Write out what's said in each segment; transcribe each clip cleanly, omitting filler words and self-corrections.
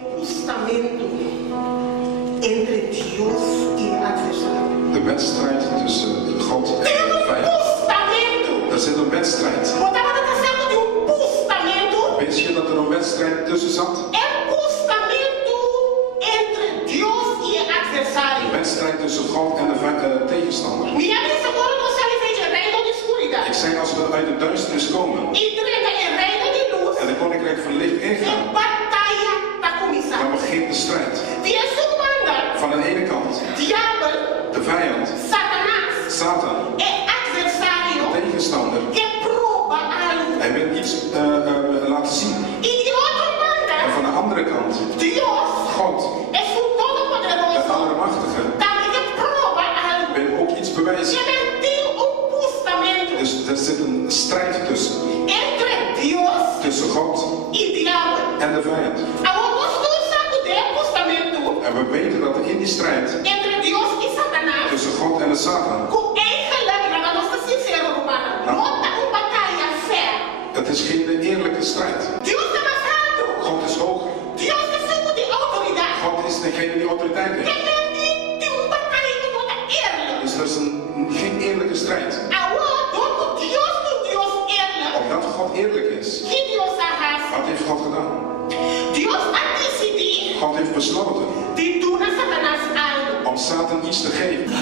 ajustamento entre Dios y el adversario. De wedstrijd tussen God en Tem de vijand. ajustamento. Er zit een wedstrijd. Botava na questão de ajustamento. Wist je dat er een wedstrijd tussen zat? Ajustamento entre Dios y el adversario. Een wedstrijd tussen God en de tegenstander. Minha missão agora não sai de reino de escuridão. Ik zei, als we uit de duisternis komen Entrega em reino de luz. en de koninkrijk van licht E ingaan, batalha para começar. dan begint de strijd. Die is zo manda. Van de ene kant Diabo, de vijand, Satanás, Satan, é adversário tegenstander. que prova algo. Hij wil iets laten zien. E de outra En banda, van de andere kant, Deus God, é um de todo-poderoso. Allermachtige, Também que prova algo. wil ook iets bewijzen. E tem ajustamento Dus er zit een strijd tussen. entre Deus Tussen God e diabo. en de vijand. Agora nós não sabemos de ajustamento En we weten dat in die strijd entre Deus e Satanás. tussen God en de Satan, Com eigenlijk, maar nós estamos sinceros, Romana. Não está uma batalha fé. het is geen eerlijke strijd. Deus está mais alto. God is hoger. Deus é sempre de autoridade. God is degene die autoriteit heeft. Tem batalha que não está eerlijk. Dus dat is geen eerlijke strijd. Agora, todo Deus do Deus eerlijk. Omdat God eerlijk is. Que Deus arrasa. Wat heeft God gedaan? Deus vai decidir God heeft besloten de tudo Satanás algo. om Satan iets te geven.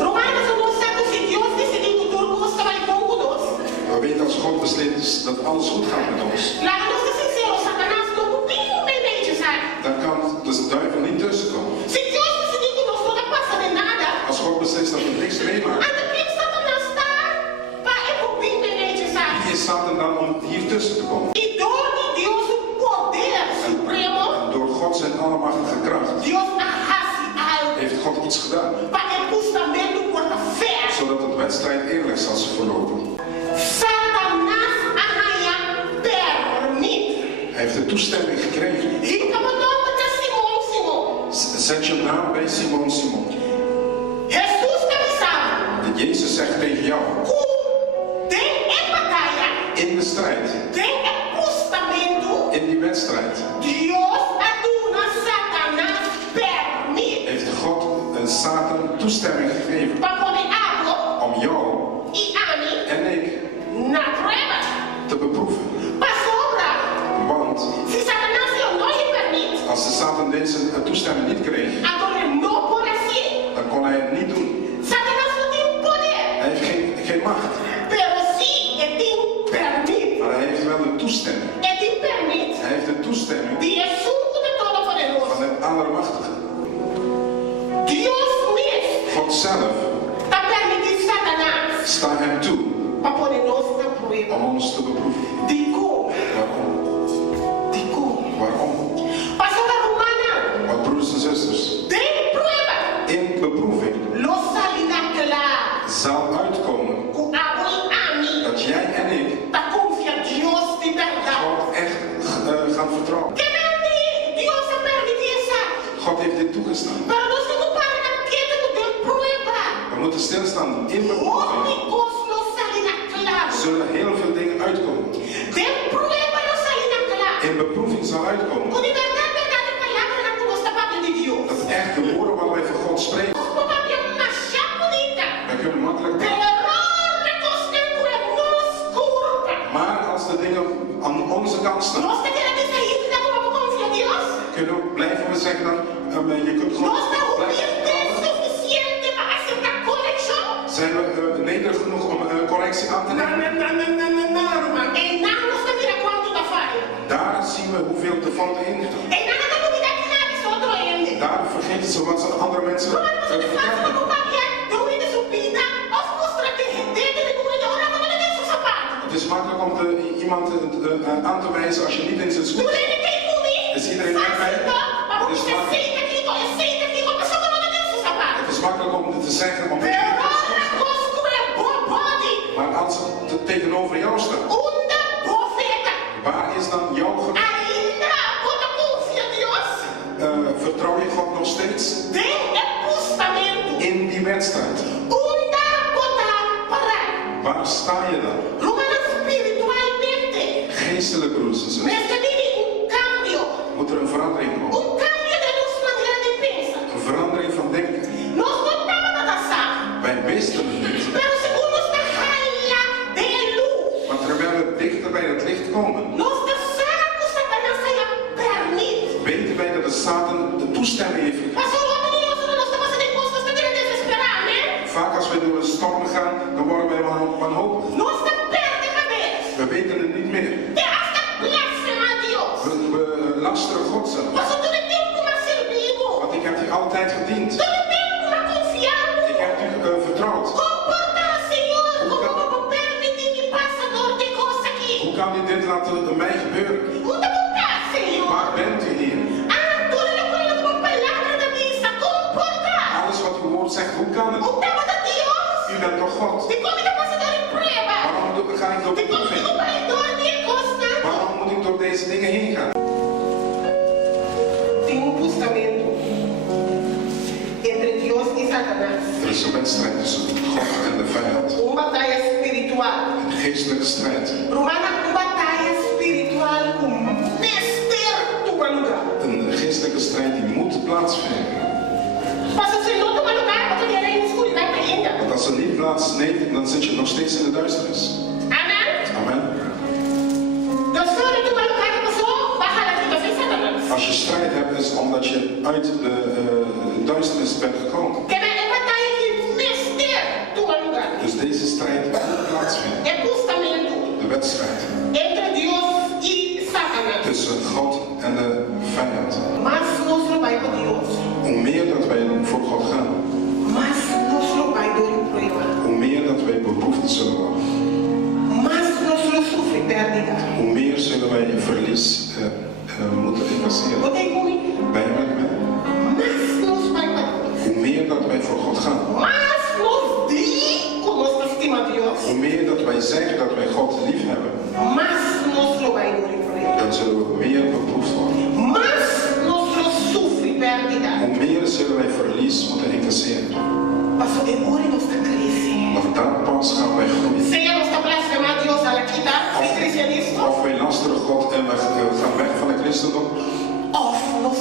Romanos não sabe se Deus decidiu o futuro como estava ali com conosco. We weten als God beslist dat alles goed gaat met ons, Lá nós estamos sinceros, Satanás não tem um mente, sabe? dan kan de duivel niet tussenkomen. Se Deus decidir conosco, não passa de nada. Als God beslist dat we niks meemaken, Até que Satanás está para evoluir de mente, sabe? wie is Satan dan om hier tussen te komen? E door de Deus o poder supremo, En door God zijn allemachtige kracht Deus arrasa algo. heeft God iets gedaan, Para o ajustamento porta fé. zodat de wedstrijd eerlijk zal verlopen. Satanás arranha permite. Hij heeft de toestemming gekregen. E como nome de Simão, Simão. Zet je naam bij Simon Simon. Jesus pensava, Dat Jezus zegt tegen jou, tem batalha, in de strijd, tem ajustamento. in die wedstrijd, Deus aduna Satanás permite. heeft God Satan toestemming gegeven Para poder algo om jou e a mim en ik na prova. te beproeven. Passou bravo. Want Se Satanás não lhe permite, als de Satan deze toestemming niet kreeg, agora não por assim. dan kon hij het niet doen. Satanás não tem poder. Hij heeft geen macht, Pero se ele permite, maar hij heeft wel de toestemming. ele permite. Hij heeft de toestemming De Jesus de Todo-Poderoso. van het Allermachtige. Deus mesmo God zelf está permitindo Satanás staat hem toe para poder nos dar prueba. om ons te beproeven. De como? Waarom? De como? Waarom? Pastor da Romana, Want broeders en zusters, de prueba. in beproeving Los salida claro. zal uitkomen Com água e a mim. dat jij en ik Está confiando Deus de verdade. God echt gaan vertrouwen. Que Deus a permitir essa. God heeft dit toegestaan. Para nós não parar na queda de prueba. We moeten stilstaan in beproeving. Únicos los salida claro. Zullen heel veel dingen uitkomen. De prueba los salida claro. In beproeving zal uitkomen Com verdade, verdade, palavra na que está falando de Deus. dat echt de woorden waar wij van God spreken, Como havia uma chapulita. wij kunnen makkelijk Pero não recostando é nos curva. maar als de dingen aan onze kant staan, Nós te queremos sair da como confia Deus. kunnen we blijven we zeggen dat je kunt Nós God não blijven humilde vertrouwen. suficiente para aceitar correção. Zijn we nederig genoeg om correctie aan te Não, nemen? não, irmã. E não nos mira quanto da falha. Daar zien we hoeveel de fouten ingaan. E nada da dúvida que nada só doende. Daar vergeten ze wat ze andere mensen Como você te faz vertellen. como papia, doende subida, of mostra que dentro de como ora como ele tem seu sapato. Het is makkelijk om iemand aan te wijzen als je niet in zijn Não schoen ele tem comigo. is. Iedereen met mij. Mas Het is você makkelijk- aceita que uma pessoa que não tem seu sapato. het is makkelijk om het te zeggen, om Pero ora cosco é bobode. maar als het tegenover jou staat, Unda profeta. waar is dan jouw geloof? Ainda bota confia Deus. Vertrouw je God nog steeds Tem ajustamento. in die wedstrijd? Unda bota parar. Waar sta je dan? Romana espiritualmente. Geestelijk, broers en zusters. Receber cambio. moet er een verandering komen. Un cambio de nostra maniera di pensare. Een verandering van denken. Nos notava da sa. Wij wisten het niet. Pero según nos da halla de luz. Maar terwijl we dichter bij het licht komen, Nos da saco Satanás haya permit. weten wij dat de Satan de toestemming heeft gegeven. Pastor, oamenii noștri nu stăm să ne constă de desesperare, ne? Vaak als we door een storm gaan, dan worden wij wanhopig. Nu stăm perde cabeza. We weten het niet meer. De asta blasfema Dios. We lasteren God zelf. Pastor, tu ne tem cum a servit-o. Want ik heb u altijd gediend. Tu ne tem cum a confiat-o. Ik heb u vertrouwd. Comporta, Senhor, como vă permite mi passador de costa aqui. Hoe kan u dit laten mij gebeuren? Unde vă tá, Senhor? Waar bent u hier? Ah, toate lucrurile cu palavra da misa, comporta. Alles wat uw woord zegt, hoe kan het? Unde de Dios. U bent toch God? De como te passador em prova. Waarom ga ik door De como te beproeving? parador de costa. Waarom moet ik door deze dingen heen gaan? Tem postamento entre Deus e Satanás. Er is een wedstrijd tussen God en de vijand. Batalha espiritual. Een geestelijke strijd. Romana, batalha espiritual com Nester tua lugar. Een geestelijke strijd die moet plaatsvinden. Mas se não toma lugar, você terá em escuridão ainda. Want als er niet plaatsneemt, dan zit je nog steeds in de duisternis. Amen. Amen. Dus voor je toma lugar, de persoon, baja la situação Satanás. Als je strijd hebt, is het omdat je uit de duisternis bent gekomen. Que é batalha que Nester tua lugar. Dus deze strijd moet plaatsvinden. É postamento De wedstrijd entre Deus e Satanás. tussen God en de vijand. Mas nosso vai para Deus. Hoe meer dat wij voor God gaan, Mas nosso vai do problema. hoe meer dat wij beproefd zullen worden. Mas nosso sofre perdida. Hoe meer zullen wij verlies moeten incasseren. Botei comigo. Ben je met mij? Mas nos vai para Deus. Hoe meer dat wij voor God gaan, Mas nos diz com nossa estima de Deus. hoe meer dat wij zeggen dat wij God lief hebben, Mas nosso vai do problema. dan zullen we meer beproefd worden. Mas nosso sofre perdida. Hoe meer zullen wij verlies moeten incasseren. Pastor, é hora de nossa crise. Maar dan pas gaan wij groeien. Senhor, nos está blasfemando Deus a la quita, sem cristianismo. Of wij lasteren God en we gaan weg van het christendom. Of nos